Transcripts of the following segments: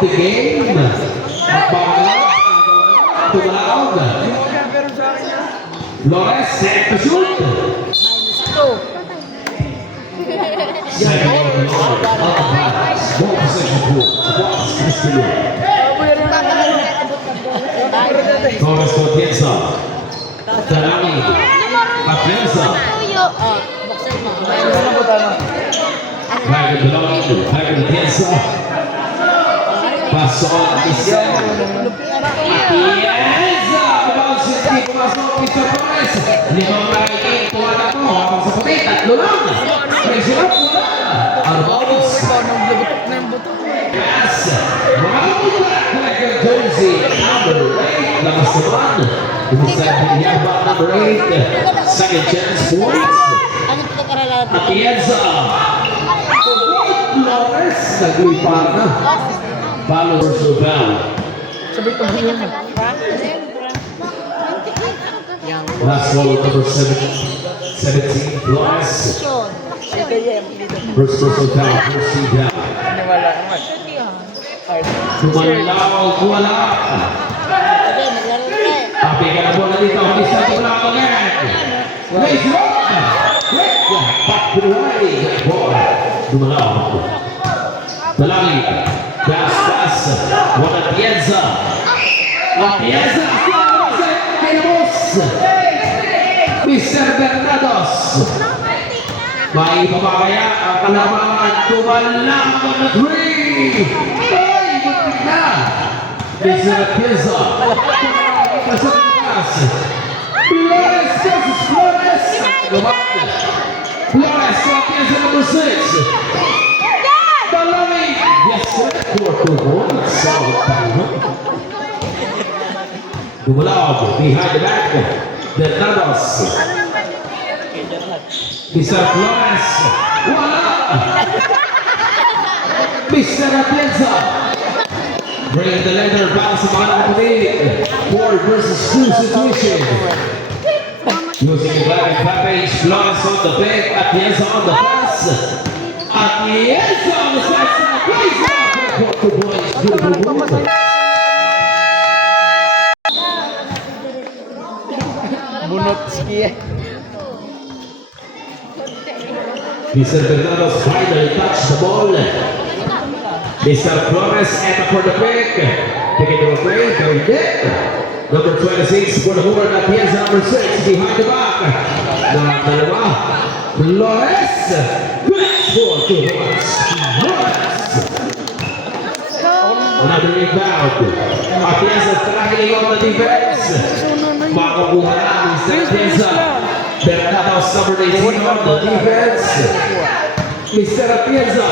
the game. Tumawag. Flores set to shoot. Second one. Ball possession pool. Torres for Atienza. Tarami. Atienza. Hagen belong. Hagen Atienza. Pass on Atienza. Atienza. Bounces deep. Pumasok Mr. Torres. Limang nagiging tuwa na po. Habang sa puti. Tatlo lang. May sirap po na. Arbos. Pass. Like a jersey. Number 8. Lakas naman. Umisabi niya ba number 8. Second chance points. Atienza. Flores. Naglipar na. Followers will bound. Last ball number 17. Flores. First personal foul. First team down. Tumalaw, wala. Tapi ka na bola dito. Isa tumalaw again. Nice rock. Back to the right. Ball. Tumalaw. Talagi. Pass. Wala Atienza. Atienza. Kailos. Mr. Bernados. May pababaya ang kalamangan. Tumalaw na 3. Mr. Atienza. Flores versus Flores. Flores to Atienza number 6. Talami. Yes, sir. 4-1. Solid time. Dumalog behind the back. Bernados. Mr. Flores. Wala. Mr. Atienza. Bring the leather bounce of Manapati. 4 versus 2 situation. Using the black and package. Flores on the back. Atienza on the pass. Atienza on the side. Plays off. 2 points. Beautiful move. Bunot ski. Mr. Bernados finally touched the ball. Mr. Flores entered for the pick. Taking the away, very dead. Number 26 for the forward, Atienza number 6 behind the back. Dalawa. Flores. Good for 2 points. Another rebound. Atienza struggling on the defense. Makukuha na Mr. Atienza. Bernados number 18 on the defense. Mr. Atienza.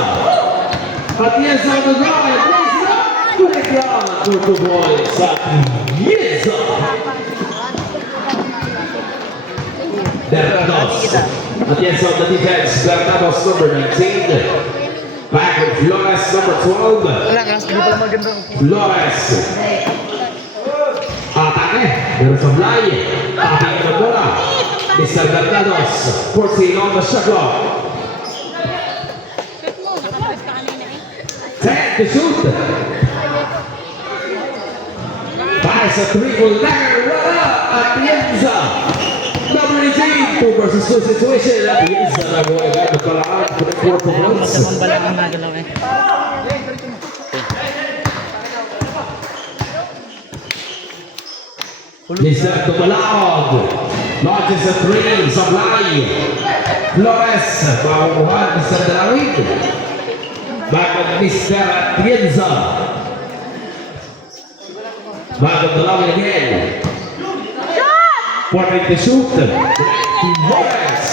Atienza on the ground, plays it up to the ground for 2 points. Atienza. Bernados. Atienza on the defense. Bernados number 19. Back with Flores number 12. Flores. Atake. Meron sa fly. Atake ng bola. Mr. Bernados. 14 on the shot clock. 10 to shoot. Fires a 3 will never run up. Atienza. Number 18. 2 versus 2 situation. Atienza na mo agad magkalaan for the 4 points. Mr. Tumalawag. Launches a 3. Supply. Flores. Makukuhan Mr. Dalawid. Back at Mr. Atienza. Back at Dalawid again. 4 to shoot. Flores.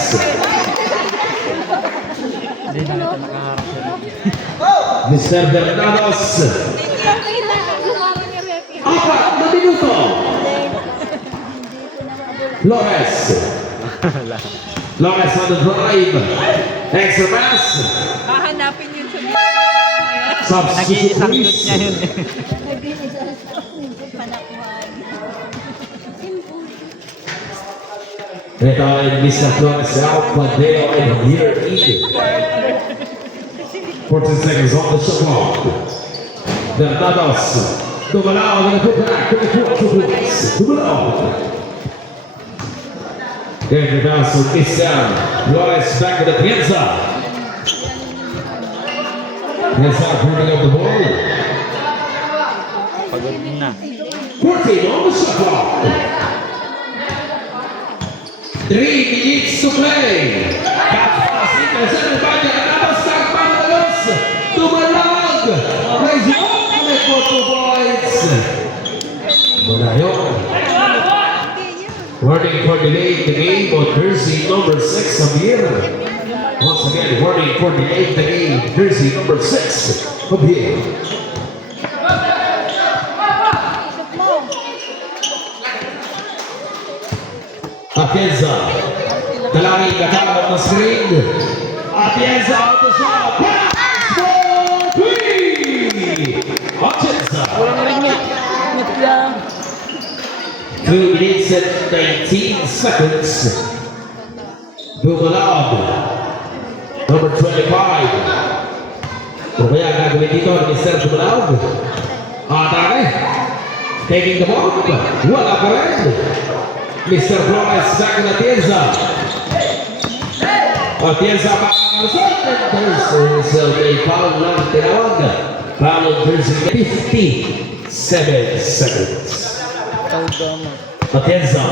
Mr. Bernados. 4 na minuto. Flores. Flores on the drive. Extra pass. Hahanapin yun sa Substitute please. Ito ay Mr. Flores out, but they are in here either. 14 seconds on the shot clock. Bernados. Dumalao ng Pupanak. 24 points. Dumalao. Then bounce with Cristian. Flores back to the Piazza. Piazza putting up the ball. Pagod na. 14 on the shot clock. 3 minutes to play. Kapasik na sa Nubanya. Natas kang Pangalos. Tumalag. Raise up. May 4 points. Malayo. Warning for delay the game on jersey number 6 Javier. Once again, warning for delay the game, jersey number 6 Javier. Atienza. Dalangin katawan ng screen. Atienza out the shot. Pass for 3! Atienza. Walang limit. Limit lang. 2 minutes and 19 seconds. Dumalab. Number 25. Kung kaya gagawin dito ni Mr. Dumalab. Atake. Taking the ball. Wala pa rin. Mr. Flores back in Atienza. Atienza back on the side. There's a foul lang tinawag. Foul on jersey 57 seconds. Atienza.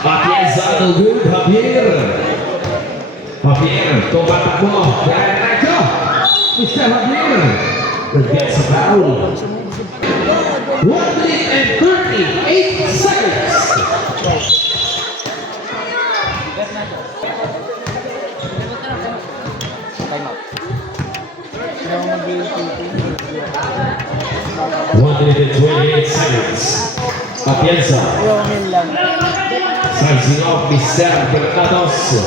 Atienza no good. Javier. Javier, tumatakbo. Diretso. Mr. Javier. Gets a foul. 1 minute and 38 seconds. Time out. 1 minute and 28 seconds. Atienza. Iwamin lang. Sizing off Mr. Bernados.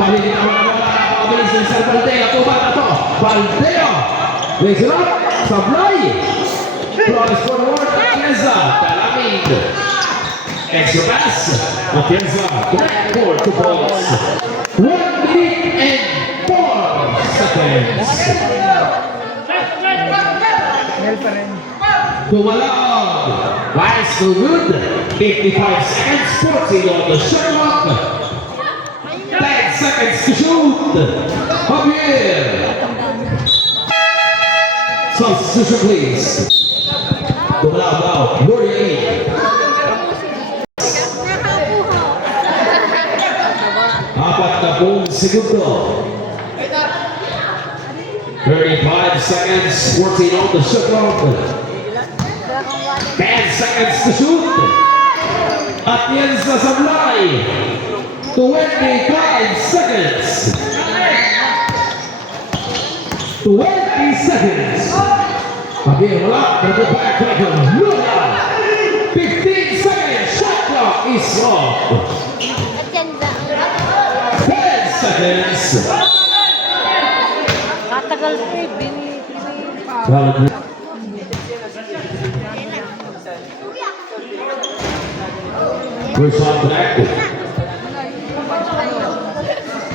Balik na wala. Pabilis ng Mr. Valdeo. Tumata to. Valdeo. Lays it up. Sablay. Flores forward. Atienza. Dalangin. Extra pass. Atienza. Connect for 2 points. 1 minute and 4 seconds. Hell pa rin. Dumalab. Lines to good. 55 seconds. 40 on the shot clock. 10 seconds to shoot. Javier. Substitution please. Dumalab now. Gloria. Apat na buong segundo. 35 seconds. 14 on the shot clock. 10 seconds to shoot. Atienza Sablay. 25 seconds. 20 seconds. Javier wala. Go back to Luna. 15 seconds. Shot clock is off. 10 seconds. Katagal po eh, First shot connected.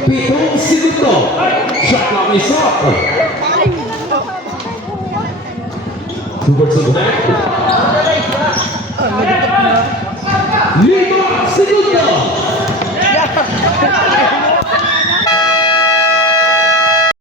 Pitong segundo. Shot clock is off. Super connected. 5 segundo.